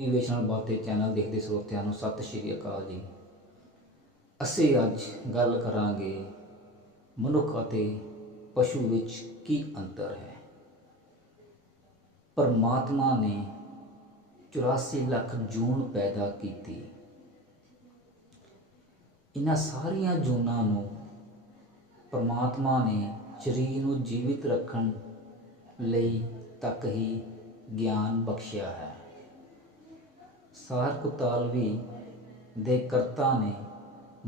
ਨਿਵੇਸ਼ਨਲ ਬਾਤੇ channel ਦੇਖਦੇ ਸਰੋਤਿਆਂ ਨੂੰ। ਸਤਿ ਸ਼੍ਰੀ ਅਕਾਲ ਜੀ। ਅਸੀਂ ਅੱਜ ਗੱਲ ਕਰਾਂਗੇ ਮਨੁੱਖ ਅਤੇ ਪਸ਼ੂ ਵਿੱਚ ਕੀ ਅੰਤਰ ਹੈ। ਪਰਮਾਤਮਾ ਨੇ 84 ਲੱਖ ਜੂਨ ਪੈਦਾ ਕੀਤੀ। ਇਹਨਾਂ ਸਾਰੀਆਂ ਜੂਨਾਂ ਨੂੰ ਪਰਮਾਤਮਾ ਨੇ ਸਰੀਰ ਨੂੰ ਜੀਵਿਤ ਰੱਖਣ ਲਈ ਤੱਕ ਹੀ ਗਿਆਨ ਬਖਸ਼ਿਆ ਹੈ। ਸਾਰ ਕੁਤਾਲਵੀ ਦੇ ਕਰਤਾ ਨੇ।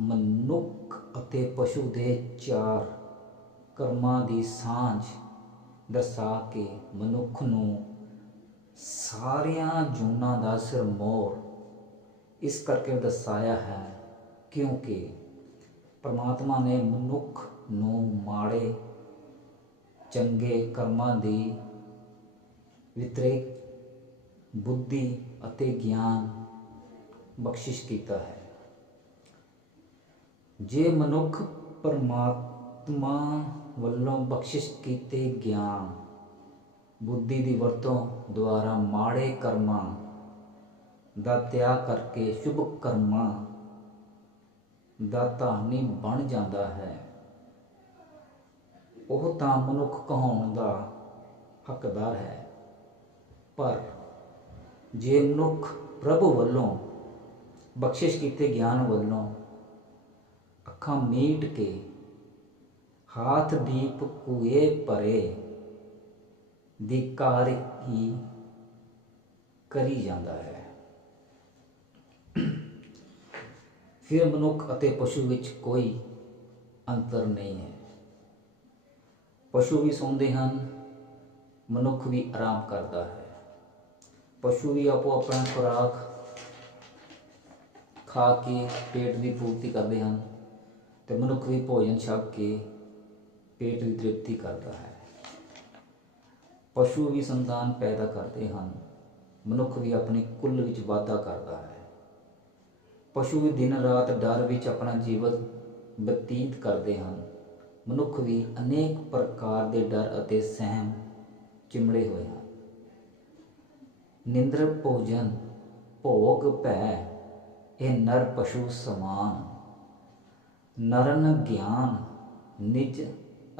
ਮਨੁੱਖ ਅਤੇ ਪਸ਼ੂ ਦੇ ਚਾਰ ਕਰਮਾਂ ਦੀ ਸਾਂਝ ਦਰਸਾ ਕੇ ਮਨੁੱਖ ਨੂੰ ਸਾਰਿਆਂ ਜੂਨਾਂ ਦਾ ਸਿਰਮੌਰ ਇਸ ਕਰਕੇ ਦਰਸਾਇਆ ਹੈ, ਕਿਉਂਕਿ ਪਰਮਾਤਮਾ ਨੇ ਮਨੁੱਖ ਨੂੰ ਮਾੜੇ, ਚੰਗੇ ਕਰਮਾਂ ਦੀ ਵਿਤਰੇ ਬੁੱਧੀ ਅਤੇ ਗਿਆਨ ਬਖਸ਼ਿਸ਼ ਕੀਤਾ ਹੈ। ਜੇ ਮਨੁੱਖ ਪਰਮਾਤਮਾ ਵੱਲੋਂ ਬਖਸ਼ਿਸ਼ ਕੀਤੇ ਗਿਆਨ, ਬੁੱਧੀ ਦੀ ਵਰਤੋਂ ਦੁਆਰਾ ਮਾੜੇ ਕਰਮਾਂ ਦਾ ਤਿਆਗ ਕਰਕੇ ਸ਼ੁਭ ਕਰਮਾਂ ਦਾ ਧਾਰਨੀ ਬਣ ਜਾਂਦਾ ਹੈ, ਉਹ ਤਾਂ ਮਨੁੱਖ ਕਹਾਉਣ ਦਾ ਹੱਕਦਾਰ ਹੈ। ਪਰ ਜੇ ਮਨੁੱਖ ਪ੍ਰਭੂ ਵੱਲੋਂ ਬਖਸ਼ਿਸ਼ ਕੀਤੇ ਗਿਆਨ ਵੱਲੋਂ ਅੱਖਾਂ ਮੀਟ ਕੇ ਹਾਥ ਦੀਪ ਕੁਏ ਪਰੇ ਦੀ ਕਾਰ ਹੀ ਕਰੀ ਜਾਂਦਾ ਹੈ। ਫਿਰ ਮਨੁੱਖ ਅਤੇ ਪਸ਼ੂ ਵਿੱਚ ਕੋਈ ਅੰਤਰ ਨਹੀਂ ਹੈ। ਪਸ਼ੂ ਵੀ ਸੌਂਦੇ ਹਨ, ਮਨੁੱਖ ਵੀ ਆਰਾਮ ਕਰਦਾ ਹੈ। ਪਸ਼ੂ ਵੀ ਆਪੋ ਆਪਣਾ ਖੁਰਾਕ ਖਾ ਕੇ ਪੇਟ ਦੀ ਪੂਰਤੀ ਕਰਦੇ ਹਨ ਤੇ ਮਨੁੱਖ ਵੀ ਭੋਜਨ ਛਕ ਕੇ ਪੇਟ ਦੀ ਤ੍ਰਿਪਤੀ ਕਰਦਾ ਹੈ। ਪਸ਼ੂ ਵੀ ਸੰਤਾਨ ਪੈਦਾ ਕਰਦੇ ਹਨ, ਮਨੁੱਖ ਵੀ ਆਪਣੇ ਕੁੱਲ ਵਿੱਚ ਵਾਧਾ ਕਰਦਾ ਹੈ। ਪਸ਼ੂ ਵੀ ਦਿਨ ਰਾਤ ਡਰ ਵਿੱਚ ਆਪਣਾ ਜੀਵਨ ਬਤੀਤ ਕਰਦੇ ਹਨ, ਮਨੁੱਖ ਵੀ ਅਨੇਕ ਪ੍ਰਕਾਰ ਦੇ ਡਰ ਅਤੇ ਸਹਿਮ ਚਿਮੜੇ ਹੋਏ ਹਨ। ਨਿੰਦਰ ਭੋਜਨ ਭੋਗ ਭੈ, ਇਹ ਨਰ ਪਸ਼ੂ ਸਮਾਨ। ਨਰਨ ਗਿਆਨ ਨਿਜ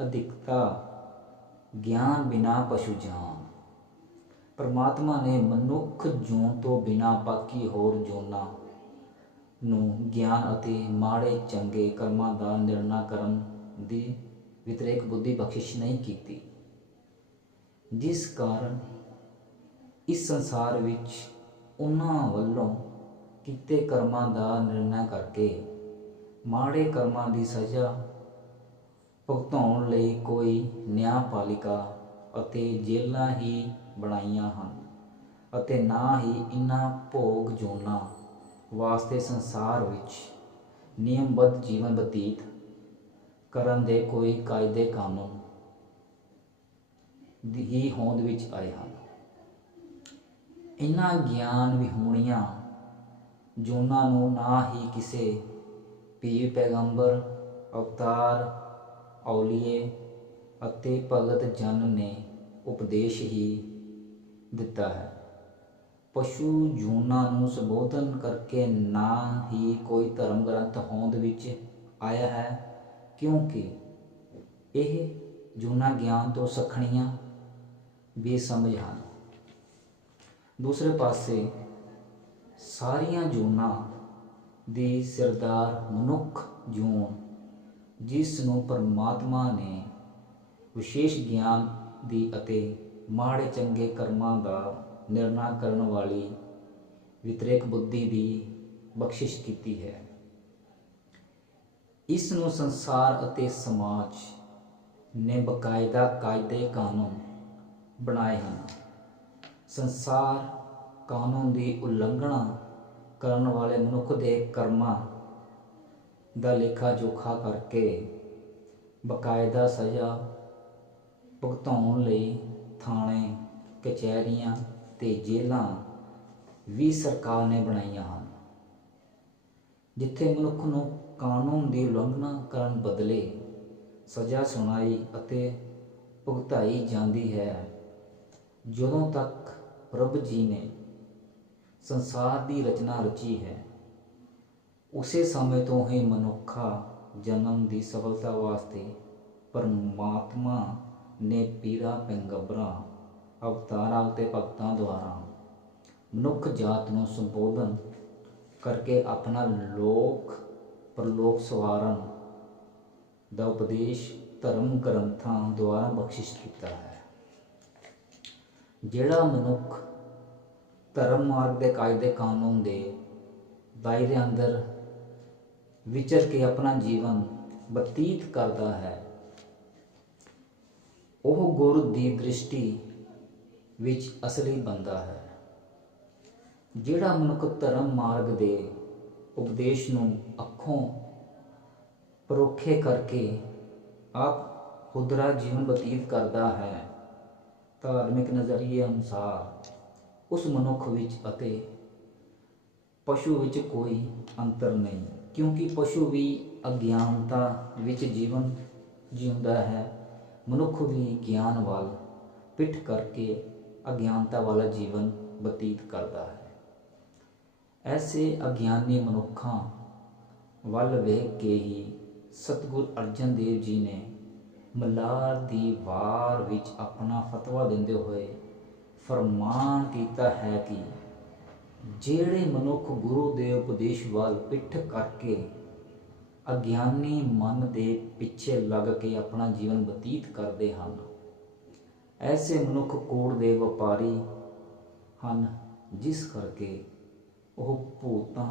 ਅਧਿਕਤਾ, ਗਿਆਨ ਬਿਨਾ ਪਸ਼ੂ ਜਾਨ। ਪਰਮਾਤਮਾ ਨੇ ਮਨੁੱਖ ਜੂਨ ਤੋਂ ਬਿਨਾ ਬਾਕੀ ਹੋਰ ਜੂਨਾਂ ਨੂੰ ਗਿਆਨ ਅਤੇ ਮਾੜੇ ਚੰਗੇ ਕਰਮਾਂ ਦਾ ਨਿਰਣਾ ਕਰਨ ਦੀ ਵਿਤਰੇਕ ਬੁੱਧੀ ਬਖਸ਼ਿਸ਼ ਨਹੀਂ ਕੀਤੀ। ਜਿਸ ਕਾਰਨ ਇਸ ਸੰਸਾਰ ਵਿੱਚ ਉਹਨਾਂ ਵੱਲੋਂ ਕੀਤੇ ਕਰਮਾਂ ਦਾ ਨਿਰਣਾ ਕਰਕੇ ਮਾੜੇ ਕਰਮਾਂ ਦੀ ਸਜ਼ਾ ਭੁਗਤਾਉਣ ਲਈ ਕੋਈ ਨਿਆਂਪਾਲਿਕਾ ਅਤੇ ਜੇਲ੍ਹਾਂ ਹੀ ਬਣਾਈਆਂ ਹਨ ਅਤੇ ਨਾ ਹੀ ਇਨ੍ਹਾਂ ਭੋਗ ਜੋਨਾਂ ਵਾਸਤੇ ਸੰਸਾਰ ਵਿੱਚ ਨਿਯਮਬੱਧ ਜੀਵਨ ਬਤੀਤ ਕਰਨ ਦੇ ਕੋਈ ਕਾਇਦੇ ਕਾਨੂੰਨ ਦੀ ਹੀ ਹੋਂਦ ਵਿੱਚ ਆਏ ਹਨ। ਇਨ੍ਹਾਂ ਗਿਆਨ ਵਿਹੂਣੀਆਂ ਜੋਨਾਂ ਨੂੰ ਨਾ ਹੀ ਕਿਸੇ ਪੀਰ ਪੈਗੰਬਰ, ਅਵਤਾਰ, ਔਲੀਏ ਅਤੇ ਭਗਤ ਜਨ ਨੇ ਉਪਦੇਸ਼ ਹੀ ਦਿੱਤਾ ਹੈ। ਪਸ਼ੂ ਜੂਨਾਂ ਨੂੰ ਸੰਬੋਧਨ ਕਰਕੇ ਨਾ ਹੀ ਕੋਈ ਧਰਮ ਗ੍ਰੰਥ ਹੋਂਦ ਵਿੱਚ ਆਇਆ ਹੈ, ਕਿਉਂਕਿ ਇਹ ਜੂਨਾ ਗਿਆਨ ਤੋਂ ਸਖਣੀਆਂ ਬੇਸਮਝ ਹਨ। ਦੂਸਰੇ ਪਾਸੇ ਸਾਰੀਆਂ ਜੂਨਾਂ ਦੀ ਸਰਦਾਰ ਮਨੁੱਖ ਜੂਨ, ਜਿਸ ਨੂੰ ਪਰਮਾਤਮਾ ਨੇ ਵਿਸ਼ੇਸ਼ ਗਿਆਨ ਦੀ ਅਤੇ ਮਾੜੇ ਚੰਗੇ ਕਰਮਾਂ ਦਾ ਨਿਰਣਾ ਕਰਨ ਵਾਲੀ ਵਿਤਰੇਕ ਬੁੱਧੀ ਦੀ ਬਖਸ਼ਿਸ਼ ਕੀਤੀ ਹੈ। ਇਸ ਨੂੰ ਸੰਸਾਰ ਅਤੇ ਸਮਾਜ ਨੇ ਬਕਾਇਦਾ ਕਾਇਦੇ ਕਾਨੂੰਨ ਬਣਾਏ ਹਨ। ਸੰਸਾਰ ਕਾਨੂੰਨ ਦੀ ਉਲੰਘਣਾ ਕਰਨ ਵਾਲੇ ਮਨੁੱਖ ਦੇ ਕਰਮਾਂ ਦਾ ਲੇਖਾ ਜੋਖਾ ਕਰਕੇ ਬਕਾਇਦਾ ਸਜ਼ਾ ਭੁਗਤਾਉਣ ਲਈ ਥਾਣੇ, ਕਚਹਿਰੀਆਂ ਤੇ ਜੇਲ੍ਹਾਂ ਵੀ ਸਰਕਾਰ ਨੇ ਬਣਾਈਆਂ ਹਨ, ਜਿੱਥੇ ਮਨੁੱਖ ਨੂੰ ਕਾਨੂੰਨ ਦੀ ਉਲੰਘਣਾ ਕਰਨ ਬਦਲੇ ਸਜ਼ਾ ਸੁਣਾਈ ਅਤੇ ਭੁਗਤਾਈ ਜਾਂਦੀ ਹੈ। ਜਦੋਂ ਤੱਕ ਪ੍ਰਭ ਜੀ ਨੇ ਸੰਸਾਰ ਦੀ ਰਚਨਾ ਰਚੀ ਹੈ। ਉਸੇ ਸਮੇਂ ਤੋਂ ਹੀ ਮਨੁੱਖਾ ਜਨਮ ਦੀ ਸਫਲਤਾ ਵਾਸਤੇ ਪਰਮਾਤਮਾ ਨੇ ਪੀਰਾਂ, ਪੈਗੰਬਰਾਂ, ਅਵਤਾਰਾਂ ਅਤੇ ਭਗਤਾਂ ਦੁਆਰਾ ਮਨੁੱਖ ਜਾਤ ਨੂੰ ਸੰਬੋਧਨ ਕਰਕੇ ਆਪਣਾ ਲੋਕ, ਪਰਲੋਕ ਸਵਾਰਨ ਦਾ ਉਪਦੇਸ਼ ਧਰਮ ਗ੍ਰੰਥਾਂ ਦੁਆਰਾ ਬਖਸ਼ਿਸ਼ ਕੀਤਾ ਹੈ। ਜਿਹੜਾ ਮਨੁੱਖ ਧਰਮ ਮਾਰਗ ਦੇ ਕਾਇਦੇ ਕਾਨੂੰਨ ਦੇ ਦਾਇਰੇ ਅੰਦਰ ਵਿਚਰ ਕੇ ਆਪਣਾ ਜੀਵਨ ਬਤੀਤ ਕਰਦਾ ਹੈ, ਉਹ ਗੁਰ ਦੀ ਦ੍ਰਿਸ਼ਟੀ ਵਿੱਚ ਅਸਲੀ ਬੰਦਾ ਹੈ। ਜਿਹੜਾ ਮਨੁੱਖ ਧਰਮ ਮਾਰਗ ਦੇ ਉਪਦੇਸ਼ ਨੂੰ ਅੱਖੋਂ ਪਰੋਖੇ ਕਰਕੇ ਆਪ ਖੁਦਰਾ ਜੀਵਨ ਬਤੀਤ ਕਰਦਾ ਹੈ ਧਾਰਮਿਕ ਨਜ਼ਰੀਏ ਅਨੁਸਾਰ ਉਸ ਮਨੁੱਖ ਵਿੱਚ ਅਤੇ ਪਸ਼ੂ ਵਿੱਚ ਕੋਈ ਅੰਤਰ ਨਹੀਂ, ਕਿਉਂਕਿ ਪਸ਼ੂ ਵੀ ਅਗਿਆਨਤਾ ਵਿੱਚ ਜੀਵਨ ਜਿਉਂਦਾ ਹੈ। ਮਨੁੱਖ ਵੀ ਗਿਆਨ ਵੱਲ ਪਿੱਠ ਕਰਕੇ ਅਗਿਆਨਤਾ ਵਾਲਾ ਜੀਵਨ ਬਤੀਤ ਕਰਦਾ ਹੈ। ਐਸੇ ਅਗਿਆਨੀ ਮਨੁੱਖਾਂ ਵੱਲ ਵੇਖ ਕੇ ਹੀ ਸਤਿਗੁਰ ਅਰਜਨ ਦੇਵ ਜੀ ਨੇ ਮਲਾਰ ਦੀ ਵਾਰ ਵਿੱਚ ਆਪਣਾ ਫਤਵਾ ਦਿੰਦੇ ਹੋਏ ਫਰਮਾਨ ਕੀਤਾ ਹੈ ਕਿ ਜਿਹੜੇ ਮਨੁੱਖ ਗੁਰੂ ਦੇ ਉਪਦੇਸ਼ ਵੱਲ ਪਿੱਠ ਕਰਕੇ ਅਗਿਆਨੀ ਮਨ ਦੇ ਪਿੱਛੇ ਲੱਗ ਕੇ ਆਪਣਾ ਜੀਵਨ ਬਤੀਤ ਕਰਦੇ ਹਨ, ਐਸੇ ਮਨੁੱਖ ਕੋੜ ਦੇ ਵਪਾਰੀ ਹਨ ਜਿਸ ਕਰਕੇ ਉਹ ਭੂਤਾਂ